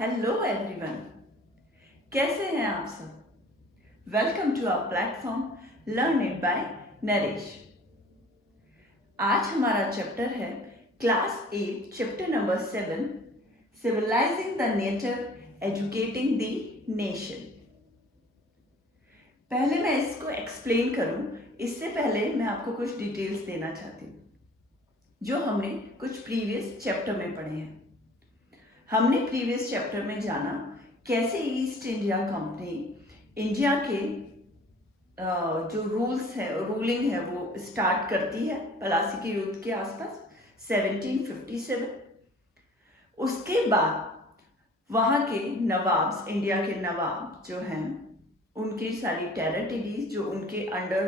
Hello everyone, कैसे हैं आप सब। Welcome to our platform learn it by Naresh. आज हमारा चैप्टर है class 8 chapter number 7 civilising the native educating the nation. पहले मैं इसको एक्सप्लेन करूं, इससे पहले मैं आपको कुछ डिटेल्स देना चाहती हूँ जो हमने कुछ प्रीवियस चैप्टर में पढ़े हैं। हमने प्रीवियस चैप्टर में जाना कैसे ईस्ट इंडिया कंपनी इंडिया के जो रूलिंग है वो स्टार्ट करती है प्लासी के युद्ध के आसपास 1757। उसके बाद वहाँ के नवाब्स, इंडिया के नवाब जो हैं, उनकी सारी टेरिटरीज जो उनके अंडर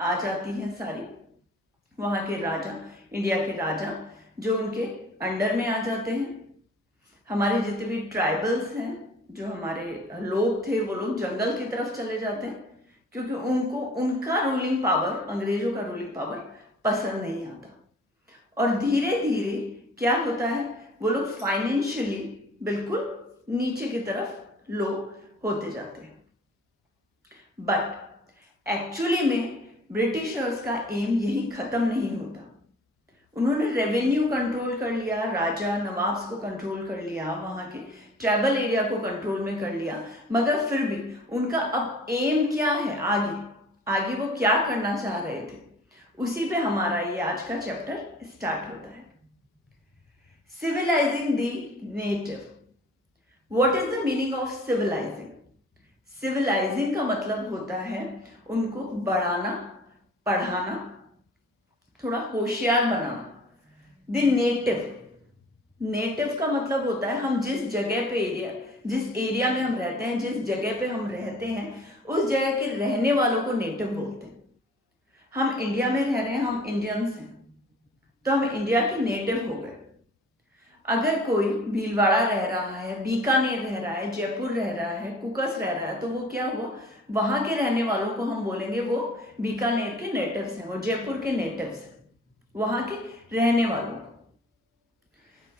आ जाती हैं, सारी वहाँ के राजा, इंडिया के राजा जो उनके अंडर में आ जाते हैं। हमारे जितने भी ट्राइबल्स हैं, जो हमारे लोग थे, वो लोग जंगल की तरफ चले जाते हैं क्योंकि उनको उनका रूलिंग पावर, अंग्रेजों का रूलिंग पावर पसंद नहीं आता। और धीरे धीरे क्या होता है, वो लोग फाइनेंशियली बिल्कुल नीचे की तरफ लो होते जाते हैं। बट एक्चुअली में ब्रिटिशर्स का एम यही खत्म नहीं होता। उन्होंने रेवेन्यू कंट्रोल कर लिया, राजा नवाब्स को कंट्रोल कर लिया, वहाँ के ट्राइबल एरिया को कंट्रोल में कर लिया, मगर फिर भी उनका अब एम क्या है, आगे वो क्या करना चाह रहे थे, उसी पे हमारा ये आज का चैप्टर स्टार्ट होता है। Civilising the native. What is the meaning of civilising? Civilising का मतलब होता है उनको बढ़ाना, पढ़ाना, थोड़ा होशियार बनाना। द नेटिव का मतलब होता है हम जिस जगह पे जिस एरिया में हम रहते हैं, जिस जगह पे हम रहते हैं, उस जगह के रहने वालों को नेटिव बोलते हैं। हम इंडिया में रह रहे हैं, हम इंडियंस हैं, तो हम इंडिया के नेटिव हो गए। अगर कोई भीलवाड़ा रह रहा है, बीकानेर रह रहा है, जयपुर रह रहा है, कुकस रह रहा है, तो वो क्या हुआ, वहां के रहने वालों को हम बोलेंगे वो बीकानेर के नेटिव्स हैं, वो जयपुर के नेटिव्स हैं, वहां के रहने वालों को।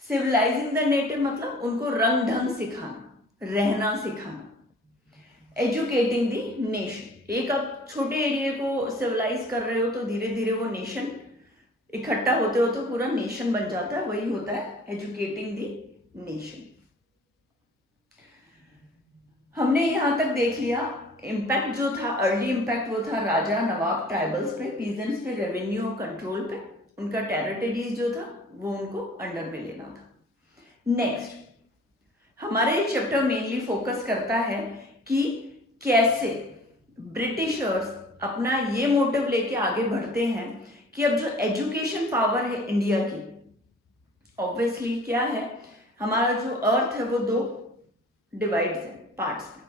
सिविलाइजिंग द नेटिव मतलब उनको रंग ढंग सिखाना, रहना सिखाना। एजुकेटिंग द नेशन, एक आप छोटे एरिया को सिविलाइज कर रहे हो तो धीरे धीरे वो नेशन इकट्ठा होते हो तो पूरा नेशन बन जाता है, वही होता है एजुकेटिंग द नेशन। हमने यहां तक देख लिया इम्पैक्ट जो था, अर्ली इम्पैक्ट वो था राजा नवाब ट्राइबल्स पे, पीजेंट्स पे, रेवेन्यू और कंट्रोल पे, उनका टेरिटरीज जो था वो उनको अंडर में लेना था। नेक्स्ट हमारा ये चैप्टर मेनली फोकस करता है कि कैसे ब्रिटिशर्स अपना ये मोटिव लेके आगे बढ़ते हैं कि अब जो एजुकेशन पावर है इंडिया की, ऑब्वियसली क्या है, हमारा जो अर्थ है वो दो डिवाइड्स है, पार्ट्स में,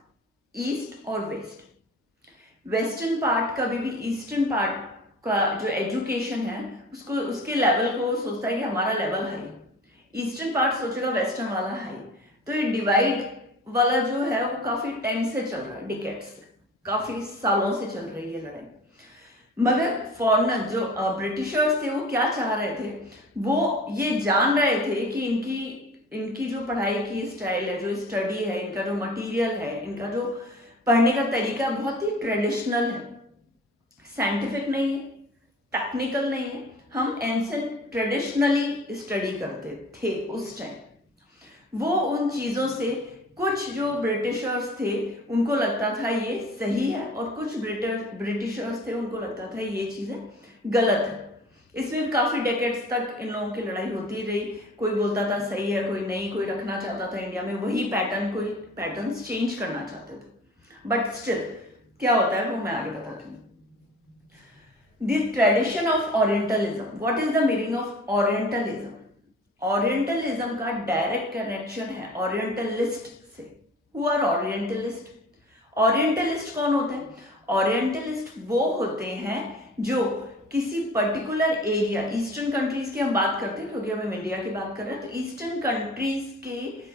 ईस्ट और वेस्ट। वेस्टर्न पार्ट कभी भी ईस्टर्न पार्ट का जो एजुकेशन है उसको, उसके लेवल को सोचता है कि हमारा लेवल हाई, ईस्टर्न पार्ट सोचेगा वेस्टर्न वाला हाई। तो ये डिवाइड वाला जो है वो काफी टाइम से चल रहा है, डिकेड्स से, काफी सालों से चल रही है लड़ाई। मगर फॉरनर जो ब्रिटिशर्स थे वो क्या चाह रहे थे, वो ये जान रहे थे कि इनकी जो पढ़ाई की स्टाइल है, जो स्टडी है, इनका जो मटेरियल है, इनका जो पढ़ने का तरीका बहुत ही ट्रेडिशनल है, साइंटिफिक नहीं है, टेक्निकल नहीं है। हम एंसेंट ट्रेडिशनली स्टडी करते थे उस टाइम। वो उन चीज़ों से कुछ जो ब्रिटिशर्स थे उनको लगता था ये सही है, और कुछ ब्रिटिशर्स थे उनको लगता था ये चीज़ें गलत है। इसमें काफ़ी डेकेड्स तक इन लोगों की लड़ाई होती रही, कोई बोलता था सही है, कोई नहीं, कोई रखना चाहता था इंडिया में वही पैटर्न, कोई पैटर्न्स चेंज करना चाहते थे। बट स्टिल क्या होता है वो मैं आगे बताती हूँ। The tradition of orientalism. What is the meaning of orientalism? Orientalism का डायरेक्ट कनेक्शन है ओरिएंटलिस्ट से। Who are orientalist? ओरिएंटलिस्ट कौन होते हैं? ओरिएंटलिस्ट वो होते हैं जो किसी पर्टिकुलर एरिया, ईस्टर्न कंट्रीज की हम बात करते हैं क्योंकि अब हम इंडिया की बात कर रहे हैं, तो ईस्टर्न कंट्रीज के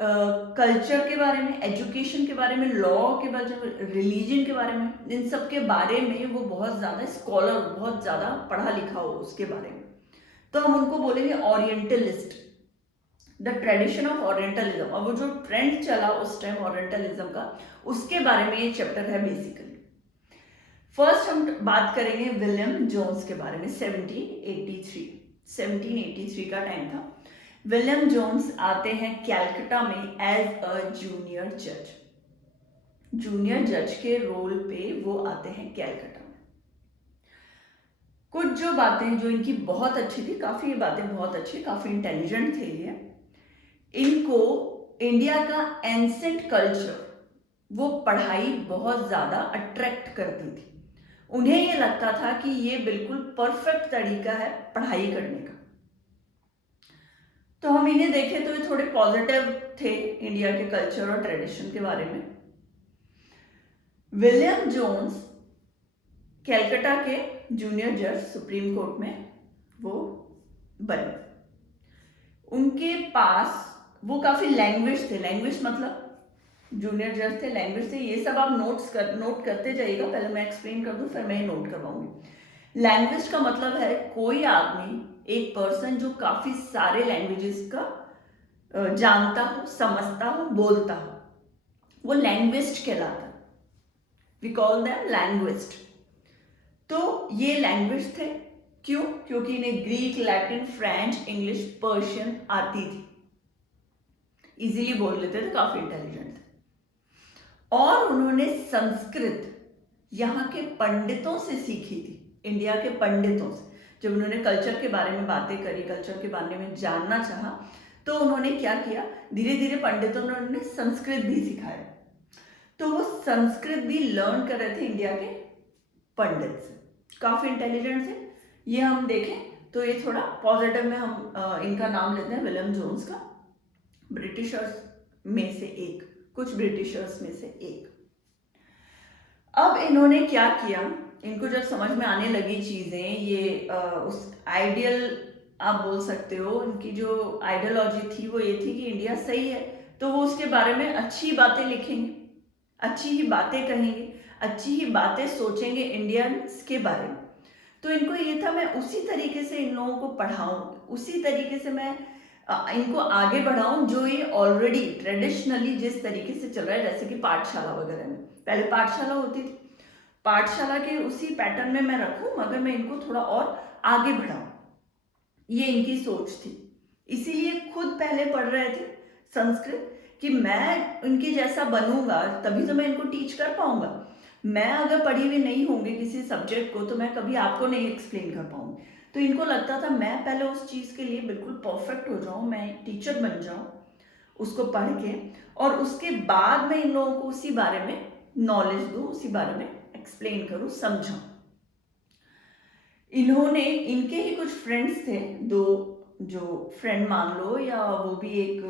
कल्चर के बारे में, एजुकेशन के बारे में, लॉ के बारे में, रिलीजन के बारे में, इन सब के बारे में वो बहुत ज़्यादा स्कॉलर, बहुत ज़्यादा पढ़ा लिखा हो उसके बारे में, तो हम उनको बोलेंगे orientalist. The tradition of orientalism, और वो जो ट्रेंड चला उस टाइम ओरिएंटलिज्म का, उसके बारे में ये चैप्टर है बेसिकली। फर्स्ट हम बात करेंगे विलियम जोन्स के बारे में। 1783 का टाइम था। विलियम जोन्स आते हैं कैलकाटा में एज अ जूनियर जज। जूनियर जज के रोल पे वो आते हैं कैलकाटा में। कुछ जो बातें जो इनकी बहुत अच्छी थी, काफ़ी बातें बहुत अच्छी, काफ़ी इंटेलिजेंट थे ये। इनको इंडिया का एंसेंट कल्चर, वो पढ़ाई बहुत ज़्यादा अट्रैक्ट करती थी। उन्हें ये लगता था कि ये बिल्कुल परफेक्ट तरीका है पढ़ाई करने का। तो हम इन्हें देखें तो ये थोड़े पॉजिटिव थे इंडिया के कल्चर और ट्रेडिशन के बारे में। विलियम जोन्स कैलकाटा के जूनियर जज सुप्रीम कोर्ट में वो बने। उनके पास वो काफ़ी लैंग्वेज थे। लैंग्वेज मतलब जूनियर जज थे, लैंग्वेज थे, ये सब आप नोट करते जाइएगा। पहले मैं एक्सप्लेन कर दूं, फिर मैं नोट करवाऊंगी। लैंग्वेज का मतलब है कोई आदमी, एक पर्सन जो काफ़ी सारे लैंग्वेजेस का जानता हो, समझता हो, बोलता हो, वो लैंग्विस्ट कहलाता है। We call them linguist. तो ये लैंग्वेज थे। क्यों? क्योंकि इन्हें Greek, Latin, French, English, Persian आती थी, इजीली बोल लेते थे, काफ़ी इंटेलिजेंट थे। और उन्होंने संस्कृत यहाँ के पंडितों से सीखी थी, इंडिया के पंडितों से। जब उन्होंने कल्चर के बारे में बातें करी, कल्चर के बारे में जानना चाहा, तो उन्होंने क्या किया, धीरे धीरे पंडितों ने उन्हें संस्कृत भी सिखाया। तो वो संस्कृत भी लर्न कर रहे थे इंडिया के पंडित से, काफ़ी इंटेलिजेंट थे। ये हम देखें तो ये थोड़ा पॉजिटिव में हम इनका नाम लेते हैं, विलियम जोन्स का, ब्रिटिशर्स में से एक, कुछ ब्रिटिशर्स में से एक। अब इन्होंने क्या किया, इनको जब समझ में आने लगी चीज़ें, ये उस आइडियल आप बोल सकते हो, इनकी जो आइडियोलॉजी थी वो ये थी कि इंडिया सही है, तो वो उसके बारे में अच्छी बातें लिखेंगे, अच्छी ही बातें कहेंगे, अच्छी ही बातें सोचेंगे इंडियंस के बारे में। तो इनको ये था मैं उसी तरीके से इन लोगों को पढ़ाऊँ, उसी तरीके से मैं इनको आगे बढ़ाऊं जो ये ऑलरेडी ट्रेडिशनली जिस तरीके से चल रहा है, जैसे कि पाठशाला वगैरह में पहले पाठशाला होती थी, पाठशाला के उसी पैटर्न में मैं रखूं, मगर मैं इनको थोड़ा और आगे बढ़ाऊं, ये इनकी सोच थी। इसीलिए खुद पहले पढ़ रहे थे संस्कृत कि मैं इनके जैसा बनूंगा तभी तो मैं इनको टीच कर पाऊंगा। मैं अगर पढ़ी हुई नहीं होंगी किसी सब्जेक्ट को तो मैं कभी आपको नहीं एक्सप्लेन कर पाऊंगी। तो इनको लगता था मैं पहले उस चीज़ के लिए बिल्कुल परफेक्ट हो जाऊं, मैं एक टीचर बन जाऊं उसको पढ़ के, और उसके बाद मैं इन लोगों को उसी बारे में नॉलेज दूं, उसी बारे में एक्सप्लेन करूं, समझाऊं। इन्होंने, इनके ही कुछ फ्रेंड्स थे, दो जो फ्रेंड मान लो, या वो भी एक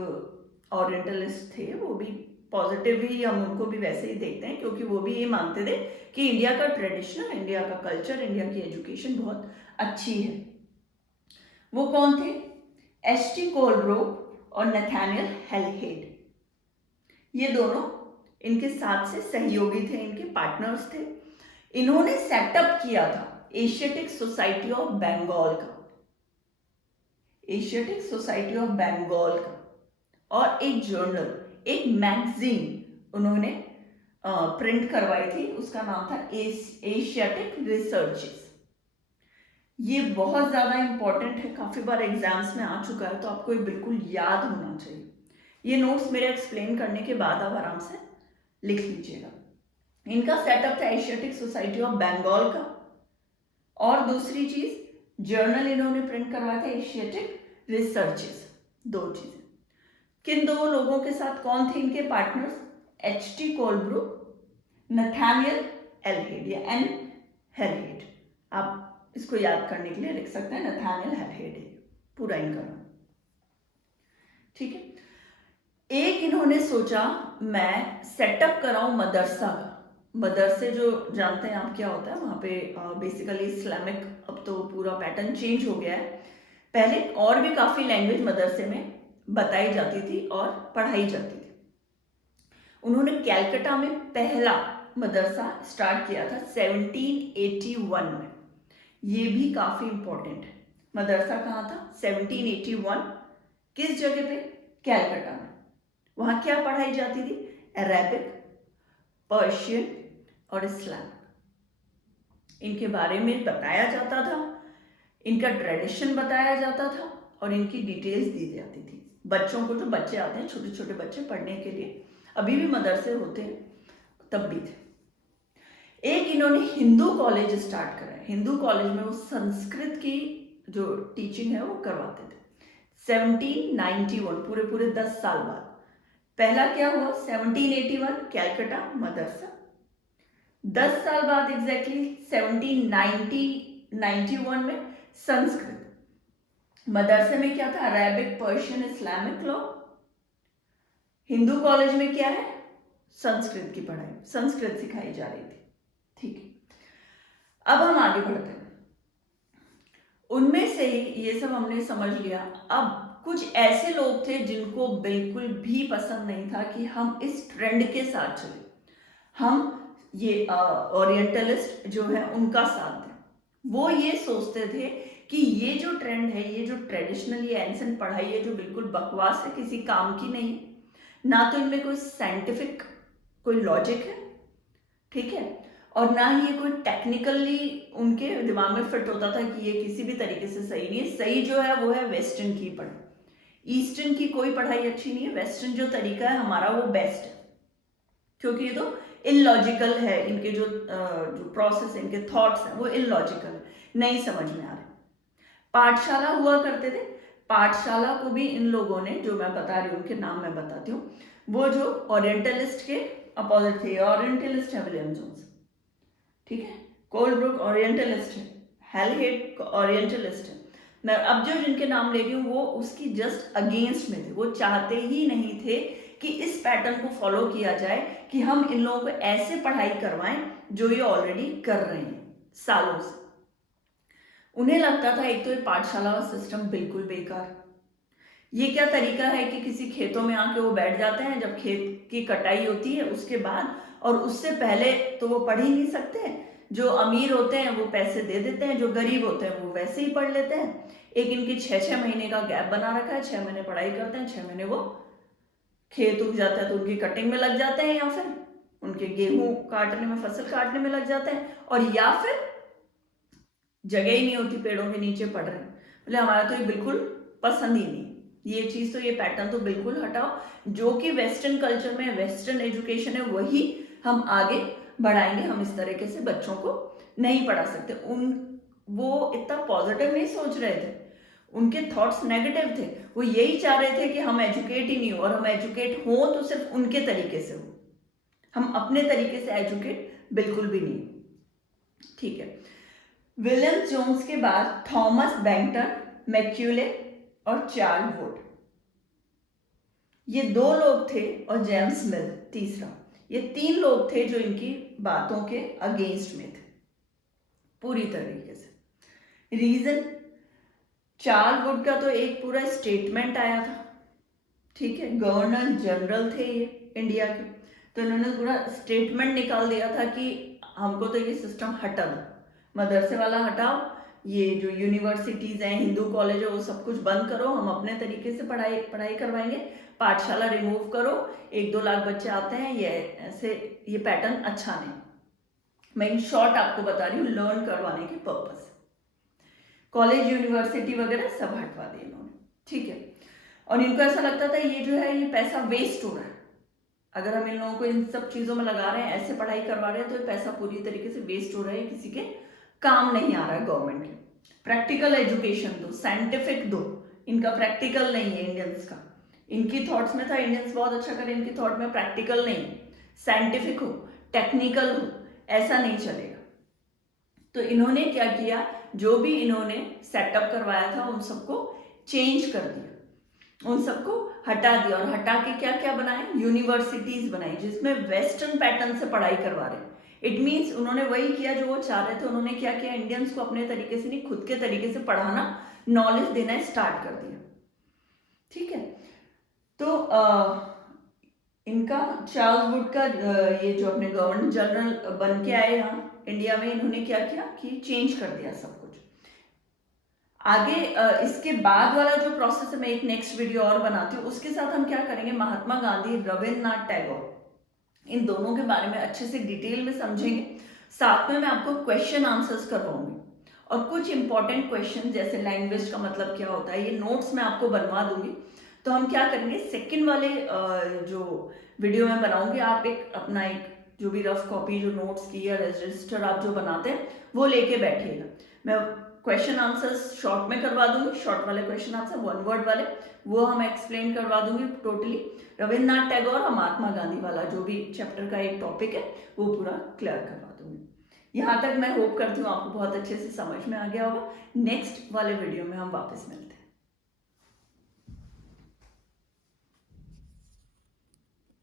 ओरिएंटलिस्ट थे, वो भी पॉजिटिव ही, हम उनको भी वैसे ही देखते हैं, क्योंकि वो भी ये मानते थे कि इंडिया का ट्रेडिशन, इंडिया का कल्चर, इंडिया की एजुकेशन बहुत अच्छी है। वो कौन थे? एच.टी. कोलब्रुक और नथानियल हैलहेड। ये दोनों इनके साथ से सहयोगी थे, इनके पार्टनर्स थे। इन्होंने सेटअप किया था एशियाटिक सोसाइटी ऑफ बंगाल का, एशियाटिक सोसाइटी ऑफ बंगाल का, और एक जर्नल, एक मैगजीन उन्होंने प्रिंट करवाई थी, उसका नाम था एशियाटिक रिसर्चेस। ये बहुत ज़्यादा इंपॉर्टेंट है, काफ़ी बार एग्जाम्स में आ चुका है, तो आपको ये बिल्कुल याद होना चाहिए। ये नोट्स मेरे एक्सप्लेन करने के बाद आप आराम से लिख लीजिएगा। इनका सेटअप था एशियाटिक सोसाइटी ऑफ बंगाल का, और दूसरी चीज़ जर्नल इन्होंने प्रिंट करवाया था एशियाटिक रिसर्चेस। दो चीज़ें। किन दो लोगों के साथ, कौन थे इनके पार्टनर्स? एच.टी. कोलब्रुक, नथानियल हैलहेड या एन हैलहेड। आप इसको याद करने के लिए लिख सकते हैं, नथानियल हैलहेड है पूरा इनका नाम। ठीक है। एक इन्होंने सोचा मैं सेटअप कराऊं मदरसा का। मदरसे जो जानते हैं आप क्या होता है, वहाँ पे बेसिकली इस्लामिक, अब तो पूरा पैटर्न चेंज हो गया है। पहले और भी काफ़ी लैंग्वेज मदरसे में बताई जाती थी और पढ़ाई जाती थी। उन्होंने कैलकाटा में पहला मदरसा स्टार्ट किया था 1781 में। ये भी काफ़ी इंपॉर्टेंट है। मदरसा कहाँ था? 1781। किस जगह पे? कैलकाटा में। वहाँ क्या पढ़ाई जाती थी? अरेबिक, पर्शियन और इस्लामिक। इनके बारे में बताया जाता था, इनका ट्रेडिशन बताया जाता था और इनकी डिटेल्स दी जाती थी बच्चों को। जो बच्चे आते हैं, छोटे छोटे बच्चे पढ़ने के लिए, अभी भी मदरसे होते हैं, तब भी थे। एक इन्होंने हिंदू कॉलेज स्टार्ट करा है। हिंदू कॉलेज में वो संस्कृत की जो टीचिंग है वो करवाते थे। 1791, पूरे पूरे 10 साल बाद। पहला क्या हुआ? 1781 कैलकाटा मदरसा। 10 साल बाद एग्जैक्टली 1791 में संस्कृत। मदरसे में क्या था? Arabic, Persian, Islamic law. Hindu college में क्या है? संस्कृत की पढ़ाई, संस्कृत सिखाई जा रही थी। ठीक है, अब हम आगे बढ़ते हैं। उनमें से ही ये सब हमने समझ लिया। अब कुछ ऐसे लोग थे जिनको बिल्कुल भी पसंद नहीं था कि हम इस ट्रेंड के साथ चले, हम ये ओरिएंटलिस्ट जो है उनका साथ दें। वो ये सोचते थे कि ये जो ट्रेंड है, ये जो ट्रेडिशनल, ये एंसेंट पढ़ाई है, जो बिल्कुल बकवास है, किसी काम की नहीं, ना तो इनमें कोई साइंटिफिक कोई लॉजिक है, ठीक है, और ना ही ये कोई टेक्निकली उनके दिमाग में फिट होता था कि ये किसी भी तरीके से सही नहीं है। सही जो है वो है वेस्टर्न की पढ़ाई। ईस्टर्न की कोई पढ़ाई अच्छी नहीं है, वेस्टर्न जो तरीका है हमारा वो बेस्ट है, क्योंकि ये तो इलॉजिकल है। इनके जो प्रोसेस, इनके थॉट्स हैं वो इलॉजिकल है, नहीं समझ में आ रहे। पाठशाला हुआ करते थे। पाठशाला को भी इन लोगों ने, जो मैं बता रही हूँ उनके नाम मैं बताती हूँ, वो जो ओरिएंटलिस्ट के अपोजिट थे। ओरिएंटलिस्ट है विलियम जोन्स, ठीक है, कोलब्रुक ओरिएंटलिस्ट है, हैलहेड ओरिएंटलिस्ट है। मैं अब जो जिनके नाम ले रही हूँ वो उसकी जस्ट अगेंस्ट में थे। वो चाहते ही नहीं थे कि इस पैटर्न को फॉलो किया जाए, कि हम इन लोगों को ऐसे पढ़ाई करवाएं जो ये ऑलरेडी कर रहे हैं सालों से। उन्हें लगता था एक तो ये पाठशाला का सिस्टम बिल्कुल बेकार। ये क्या तरीका है कि किसी खेतों में आके वो बैठ जाते हैं, जब खेत की कटाई होती है उसके बाद, और उससे पहले तो वो पढ़ ही नहीं सकते। जो अमीर होते हैं वो पैसे दे देते हैं, जो गरीब होते हैं वो वैसे ही पढ़ लेते हैं। एक इनकी 6-6 महीने का गैप बना रखा है, 6 महीने पढ़ाई करते हैं, 6 महीने वो खेत उग जाता है तो उनकी कटिंग में लग जाते हैं, या फिर उनके गेहूं काटने में, फसल काटने में लग जाते हैं, और या फिर जगह ही नहीं होती, पेड़ों के नीचे पढ़ रहे हैं। बोले हमारा तो ये बिल्कुल पसंद ही नहीं, ये चीज़ तो, ये पैटर्न तो बिल्कुल हटाओ। जो कि वेस्टर्न कल्चर में, वेस्टर्न एजुकेशन है, वही हम आगे बढ़ाएंगे। हम इस तरीके से बच्चों को नहीं पढ़ा सकते। वो इतना पॉजिटिव नहीं सोच रहे थे, उनके थॉट्स नेगेटिव थे। वो यही चाह रहे थे कि हम एजुकेट ही नहीं हो, और हम एजुकेट हो तो सिर्फ उनके तरीके से हो, हम अपने तरीके से एजुकेट बिल्कुल भी नहीं। ठीक है, विलियम जोन्स के बाद थॉमस बेंटन, मैक्यूले और चार्ल्स वुड, ये 2 लोग थे, और जेम्स मिल तीसरा। ये 3 लोग थे जो इनकी बातों के अगेंस्ट में थे पूरी तरीके से। रीजन, चार्ल्स वुड का तो एक पूरा स्टेटमेंट आया था, ठीक है, गवर्नर जनरल थे ये इंडिया के, तो इन्होंने पूरा स्टेटमेंट निकाल दिया था कि हमको तो ये सिस्टम हटा दो, मदरसे वाला हटाओ, ये जो यूनिवर्सिटीज़ हैं, हिंदू कॉलेज है, वो सब कुछ बंद करो, हम अपने तरीके से पढ़ाई करवाएंगे, पाठशाला रिमूव करो, 1-2 लाख बच्चे आते हैं, ये ऐसे, ये पैटर्न अच्छा नहीं। मैं इन शॉर्ट आपको बता रही हूँ, लर्न करवाने के पर्पज से। कॉलेज, यूनिवर्सिटी वगैरह सब हटवा दिए इन्होंने, ठीक है। और इनको ऐसा लगता था ये जो है, ये पैसा वेस्ट हो रहा है, अगर हम इन लोगों को इन सब चीज़ों में लगा रहे हैं, ऐसे पढ़ाई करवा रहे हैं, तो ये पैसा पूरी तरीके से वेस्ट हो रहा है, किसी के काम नहीं आ रहा है गवर्नमेंट के। प्रैक्टिकल एजुकेशन दो, साइंटिफिक दो, इनका प्रैक्टिकल नहीं है इंडियंस का। इनकी थॉट्स में था इंडियंस बहुत अच्छा करें, इनकी थॉट में प्रैक्टिकल नहीं, साइंटिफिक हो, टेक्निकल हो, ऐसा नहीं चलेगा। तो इन्होंने क्या किया, जो भी इन्होंने सेटअप करवाया था उन सबको चेंज कर दिया, उन सबको हटा दिया, और हटा के क्या क्या बनाए, यूनिवर्सिटीज बनाई जिसमें वेस्टर्न पैटर्न से पढ़ाई करवा रहे। इट मीन्स उन्होंने वही किया जो वो चाह रहे थे। उन्होंने क्या किया, इंडियंस को अपने तरीके से नहीं, खुद के तरीके से पढ़ाना, नॉलेज देना स्टार्ट कर दिया, ठीक है। तो इनका चार्ल्स वुड का ये जो अपने गवर्नर जनरल बन के आए यहाँ इंडिया में, इन्होंने क्या किया कि चेंज कर दिया सब कुछ। आगे इसके बाद वाला जो प्रोसेस है मैं एक नेक्स्ट वीडियो और बनाती हूँ, उसके साथ हम क्या करेंगे, महात्मा गांधी, रविन्द्रनाथ टैगोर, इन दोनों के बारे में अच्छे से डिटेल में समझेंगे। साथ में मैं आपको क्वेश्चन आंसर्स करवाऊंगी और कुछ इंपॉर्टेंट क्वेश्चन जैसे लैंग्वेज का मतलब क्या होता है, ये नोट्स मैं आपको बनवा दूंगी। तो हम क्या करेंगे, सेकंड वाले जो वीडियो में बनाऊंगी, आप एक अपना एक जो भी रफ कॉपी जो नोट्स की या रजिस्टर आप जो बनाते हैं वो लेके बैठिएगा। मैं क्वेश्चन आंसर्स शॉर्ट में करवा दूंगी, शॉर्ट वाले क्वेश्चन आंसर 1 वर्ड वाले वो हम एक्सप्लेन करवा दूंगी टोटली। रविन्द्रनाथ टैगोर और महात्मा गांधी वाला जो भी चैप्टर का एक टॉपिक है वो पूरा क्लियर करवा दूंगी। यहाँ तक मैं होप करती हूँ आपको बहुत अच्छे से समझ में आ गया होगा। नेक्स्ट वाले वीडियो में हम वापस मिलते हैं।